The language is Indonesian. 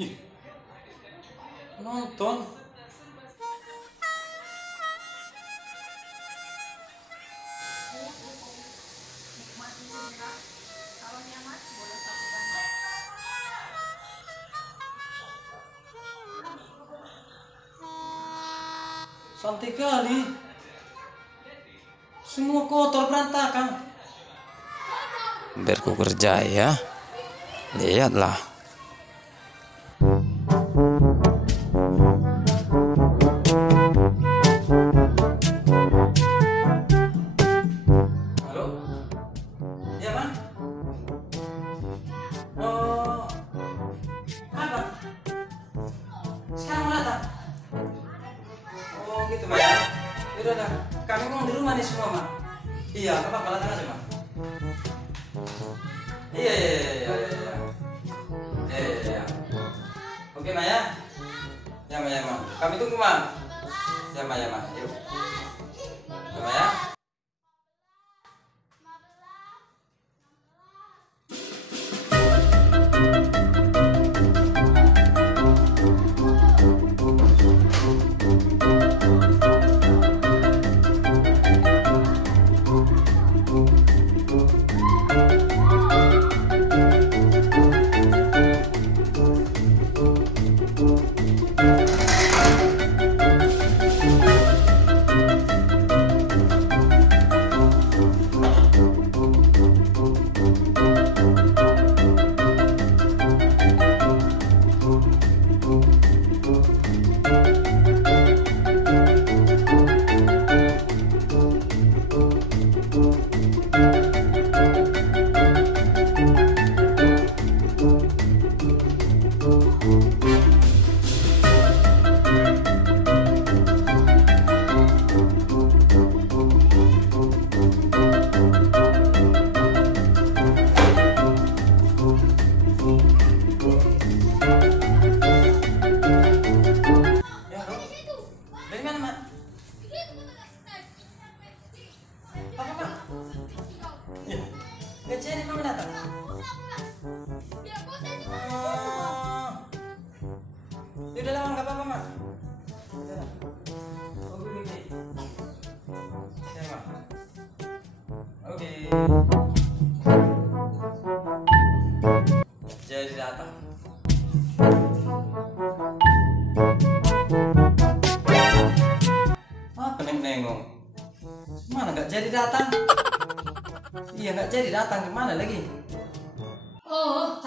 Ih, nonton. Santai kali. Semua kotor berantakan. Berku kerja ya. Lihatlah. Halo? Iya, Bang? Oh, apa? Sekarang mau datang? Oh, gitu, Mak ya? Yaudah, dah. Kami mau di rumah nih semua, Mak. Iya, apa apa datang aja, Mak. Iya, iya, iya, iya, iya, iya. Iya, iya, iya. Oke, Mak ya? Ya, Mak, ya, Mak. Kami tunggu, Mak. Ya, Mak, ya, Mak. Yuk. Ya, Mak ya? Ya, Bro. Dari mana, Mak? Apa, Mak? Iya. Nggak jadi Mama datang. Oh. Yaudah lah, Mak, nggak apa-apa, Mak. Udah lah. Oke, oke. Ya, Mak. Oke. Jadi datang. Apa nengong? Mana nggak jadi datang? Iya nggak jadi datang, kemana lagi? Oh,